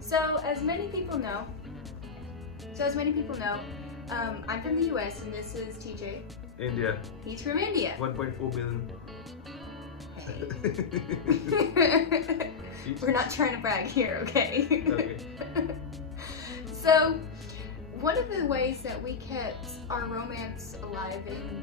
So as many people know, I'm from the US and this is TJ. India. He's from India. 1.4 billion. Hey. We're not trying to brag here, okay? Okay. So, one of the ways that we kept our romance alive in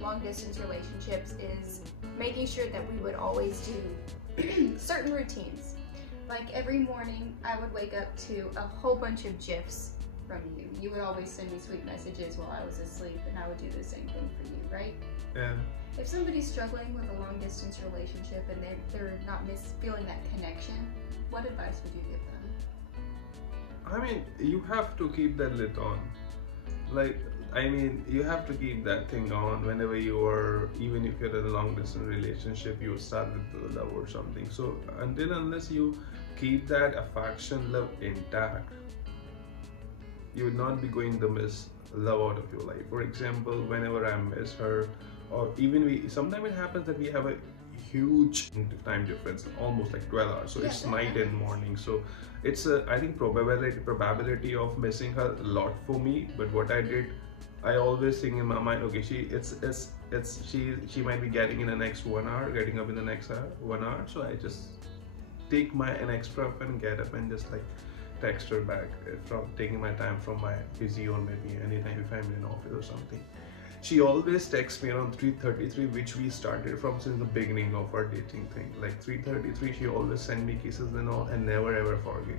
long-distance relationships is making sure that we would always do certain routines. Like every morning, I would wake up to a whole bunch of GIFs from you. You would always send me sweet messages while I was asleep, and I would do the same thing for you, right? Yeah. If somebody's struggling with a long-distance relationship and they're not feeling that connection, what advice would you give them? I mean, you have to keep that lit on. Like, I mean, you have to keep that thing on whenever you are, even if you're in a long distance relationship, you start with love or something. So unless you keep that affection, love intact, you would not be going to miss love out of your life. For example, whenever I miss her, or even sometimes it happens that we have a huge time difference, almost like 12 hours. So yeah, it's night and morning. So it's I think probability of missing her a lot for me. But what I did, I always think in my mind, okay, she might be getting in the next 1 hour, getting up in the next 1 hour. So I just take an extra and get up and just like text her back from taking my time from my busy, or maybe anytime if I'm in office or something. She always texts me around 3:33, which we started from since the beginning of our dating thing. Like 3:33, she always send me kisses and all, and never ever forget.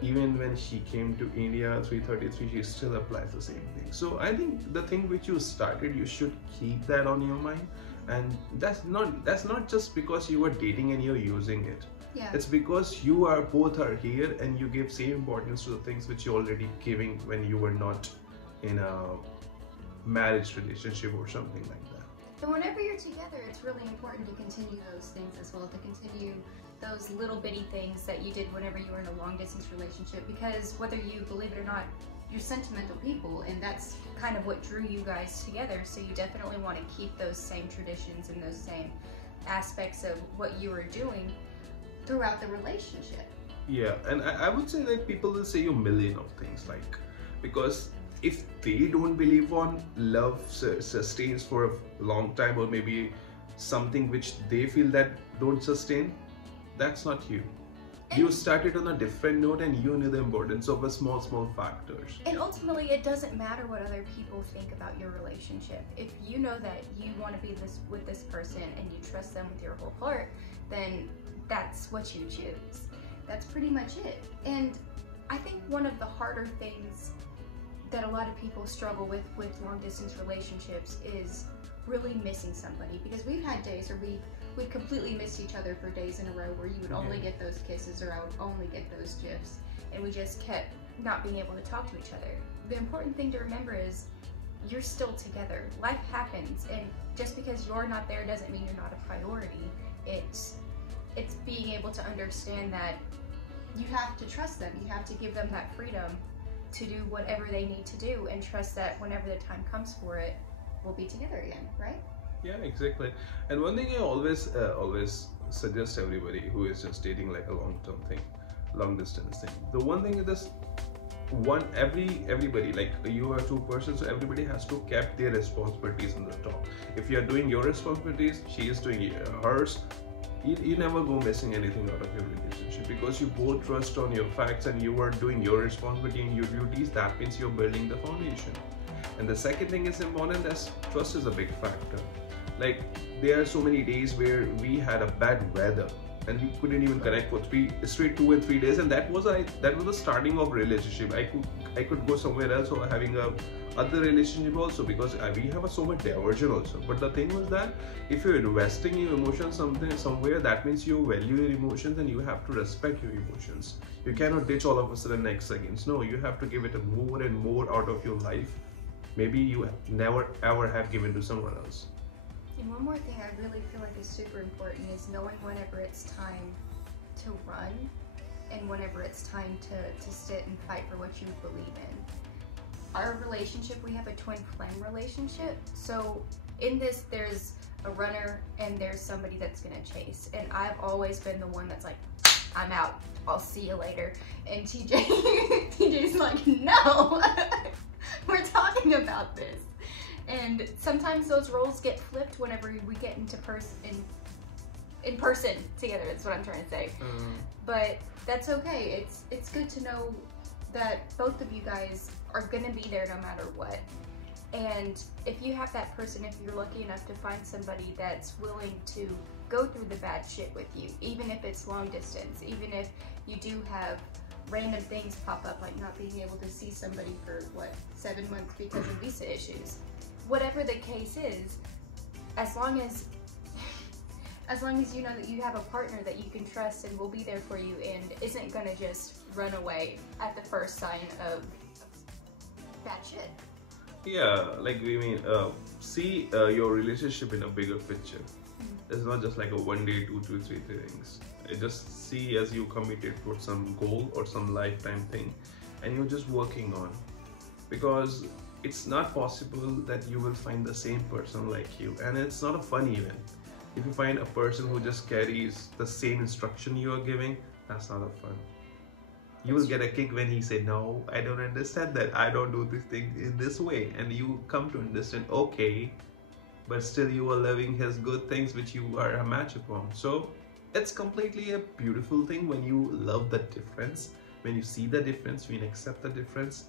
Even when she came to India, 3:33, she still applies the same thing. So I think the thing which you started, you should keep that on your mind, and that's not just because you are dating and you're using it. Yeah. It's because you are both are here and you give same importance to the things which you're already giving when you were not in a marriage relationship or something like that. And whenever you're together, it's really important to continue those things as well, to continue those little bitty things that you did whenever you were in a long distance relationship, because whether you believe it or not, you're sentimental people, and that's kind of what drew you guys together. So you definitely want to keep those same traditions and those same aspects of what you were doing throughout the relationship. Yeah, and I would say that people will say a million of things, like, because if they don't believe on love sustains for a long time, or maybe something which they feel that don't sustain, that's not you. You started on a different note and you knew the importance of a small factors. And ultimately, it doesn't matter what other people think about your relationship. If you know that you want to be with this person and you trust them with your whole heart, then that's what you choose. That's pretty much it. And I think one of the harder things that a lot of people struggle with long distance relationships is really missing somebody, because we've had days where we completely missed each other for days in a row, where you would only get those kisses or I would only get those gifs, and we just kept not being able to talk to each other. The important thing to remember is you're still together. Life happens, and just because you're not there doesn't mean you're not a priority. It's being able to understand that you have to trust them. You have to give them that freedom to do whatever they need to do, and trust that whenever the time comes for it, we'll be together again, right? Yeah, exactly. And one thing I always suggest everybody who is just dating like a long-term thing, long distance thing. The one thing is this: everybody, like you are two persons, so everybody has to keep their responsibilities on the top. If you are doing your responsibilities, she is doing hers. You never go missing anything out of your relationship, because you both trust on your facts and you are doing your responsibility and your duties. That means you're building the foundation. And the second thing is important, as trust is a big factor. Like there are so many days where we had a bad weather and we couldn't even connect for 2 and 3 days, and that was the starting of relationship. I could go somewhere else or having a other relationship also, because we have so much diversion also. But the thing was that if you're investing your emotions somewhere, that means you value your emotions and you have to respect your emotions. You cannot ditch all of a sudden next seconds. No, you have to give it more and more out of your life. Maybe you never ever have given to someone else. And one more thing I really feel like is super important is knowing whenever it's time to run and whenever it's time to sit and fight for what you believe in. Our relationship, we have a twin flame relationship. So in this, there's a runner and there's somebody that's gonna chase. And I've always been the one that's like, I'm out, I'll see you later. And TJ's like, no, we're talking about this. And sometimes those roles get flipped whenever we get into in person together, that's what I'm trying to say. But that's okay. It's good to know that both of you guys are gonna be there no matter what. And if you have that person, if you're lucky enough to find somebody that's willing to go through the bad shit with you, even if it's long distance, even if you do have random things pop up, like not being able to see somebody for, what, 7 months because of visa issues. Whatever the case is, as long as you know that you have a partner that you can trust and will be there for you and isn't gonna just run away at the first sign of bad shit. Yeah, like we mean, see your relationship in a bigger picture. It's not just like a 1 day, 2, 3 things. Just see as you committed towards some goal or some lifetime thing, and you're just working on. Because it's not possible that you will find the same person like you, and it's not a fun even. If you find a person who just carries the same instruction you are giving, that's not a fun. You will get a kick when he say, no, I don't understand that, I don't do this thing in this way, and you come to understand, okay, but still you are loving his good things which you are a match upon. So it's completely a beautiful thing when you love the difference, when you see the difference, when you accept the difference,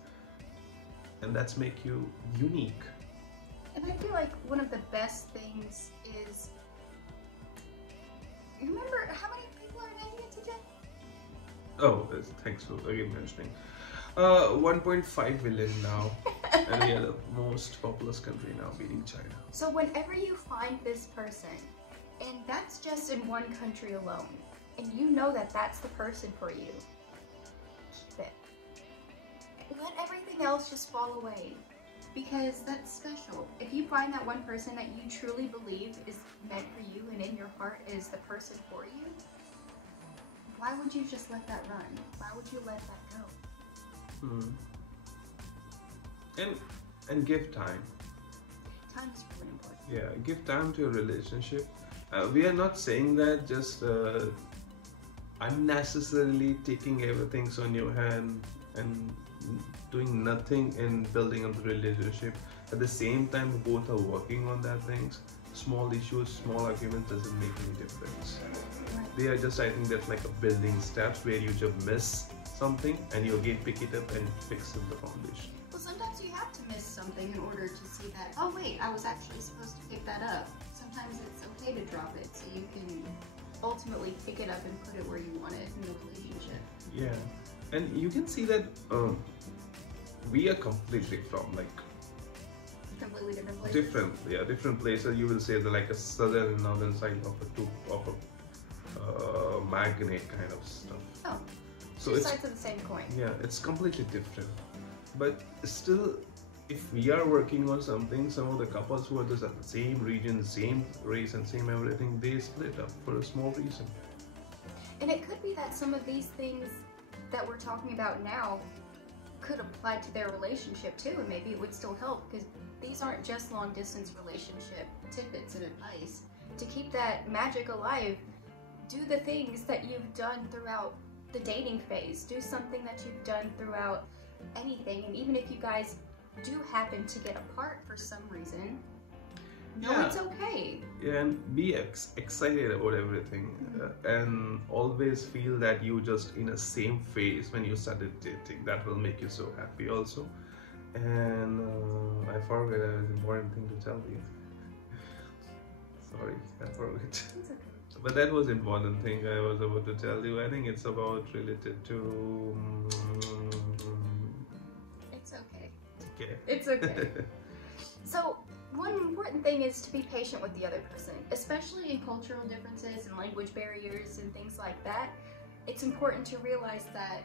and that's make you unique. And I feel like one of the best things is, remember how many people are in India today? Oh, thanks for again mentioning. 1.5 billion now, and we are the most populous country now, beating China. So whenever you find this person, and that's just in one country alone, and you know that that's the person for you, keep it. Let everything else just fall away, because that's special. If you find that one person that you truly believe is meant for you and in your heart is the person for you, why would you just let that run? Why would you let that go? And give time. Time is really important. Yeah, give time to your relationship. We are not saying that just unnecessarily taking everything on your hand and doing nothing in building up the relationship. At the same time, both are working on that things. Small issues, small arguments doesn't make any difference. Right. They are just, I think that's like a building steps where you just miss something and you again pick it up and fix it the foundation. Well, sometimes you have to miss something in order to see that, oh wait, I was actually supposed to pick that up. Sometimes it's okay to drop it so you can ultimately pick it up and put it where you want it in the relationship. Yeah, and you can see that we are completely from like Completely different places. Different places. You will say that like a southern and northern side of a magnet kind of stuff. Oh, so two it's, sides of the same coin. yeah, it's completely different. But still, if we are working on something, some of the couples who are just at the same region, same race and same everything, they split up for a small reason. And it could be that some of these things that we're talking about now could apply to their relationship too, and maybe it would still help, because these aren't just long distance relationship tidbits and advice. To keep that magic alive, do the things that you've done throughout the dating phase. Do something that you've done throughout anything, and even if you guys do happen to get apart for some reason, no, it's okay. Yeah, and be excited about everything, and always feel that you just in a same phase when you started dating. That will make you so happy also. And I forgot an important thing to tell you. Sorry, I forgot. It's okay. But that was important thing I was about to tell you. I think it's about related to. It's okay. Okay. It's okay. So one important thing is to be patient with the other person, especially in cultural differences and language barriers and things like that. It's important to realize that,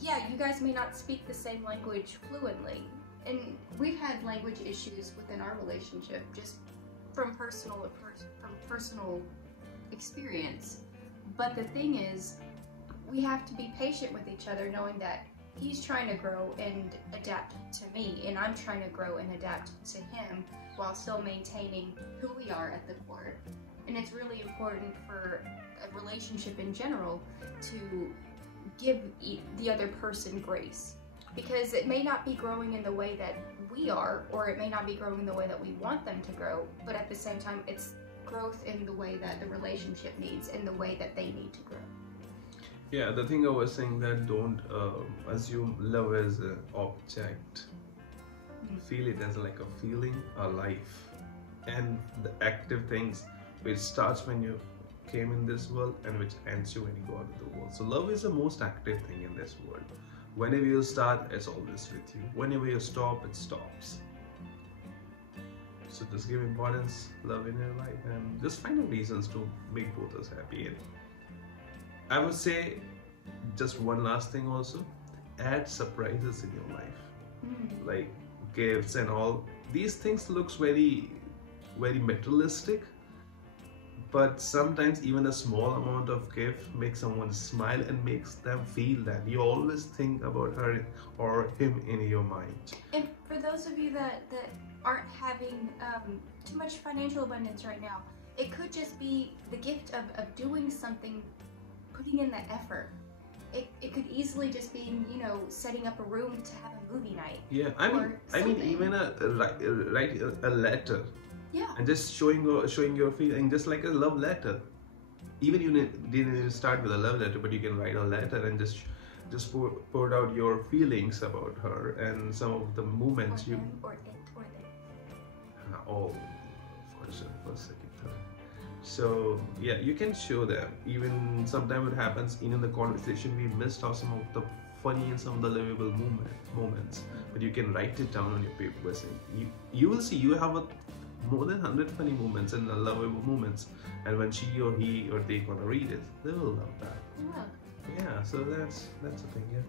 yeah, you guys may not speak the same language fluently, and we've had language issues within our relationship just from personal experience. But the thing is, we have to be patient with each other, knowing that he's trying to grow and adapt to me, and I'm trying to grow and adapt to him while still maintaining who we are at the core. And it's really important for a relationship in general to give the other person grace, because it may not be growing in the way that we are, or it may not be growing the way that we want them to grow, but at the same time it's growth in the way that the relationship needs and the way that they need to grow. Yeah, the thing I was saying, that don't assume love as an object. Feel it as like a feeling, a life, and the active things which starts when you came in this world and which ends you when you go out of the world. So love is the most active thing in this world. Whenever you start, it's always with you. Whenever you stop, it stops. So just give importance, love in your life, and just find reasons to make both us happy. And I would say just one last thing also, add surprises in your life, like gifts and all. These things looks very materialistic, but sometimes even a small amount of gift makes someone smile and makes them feel that you always think about her or him in your mind. And for those of you that aren't having too much financial abundance right now, it could just be the gift of doing something, putting in the effort. It could easily just be, you know, setting up a room to have a movie night. Yeah, I mean even write a letter. Yeah. And just showing your feeling, just like a love letter. Even you didn't even start with a love letter, but you can write a letter and just pour out your feelings about her and some of the moments you. Or they. Oh, first, second, third. So yeah, you can show them. Even sometimes it happens in the conversation we missed out some of the funny and some of the lovable moments, but you can write it down on your paper. And you will see you have more than 100 funny moments and lovable moments, and when she or he or they gonna read it, they will love that. Yeah, so that's the thing. Yeah.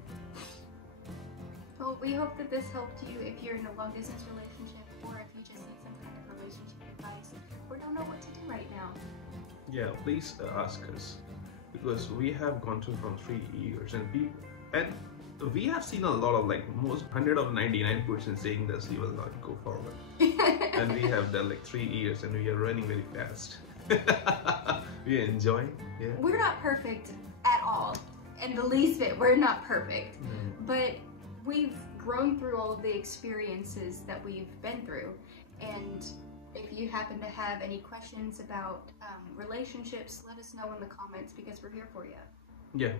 Well, we hope that this helped you if you're in a long distance relationship, or if you just need some kind of relationship advice, or don't know what to do right now. Yeah, please ask us, because we have gone through from 3 years, and we have seen a lot of, like, most 100 of 99% saying this, you will not go forward. And we have done like 3 years and we are running very fast. We enjoy. Yeah. We're not perfect at all. In the least bit, we're not perfect. But we've grown through all of the experiences that we've been through. And if you happen to have any questions about relationships, let us know in the comments, because we're here for you. Yeah.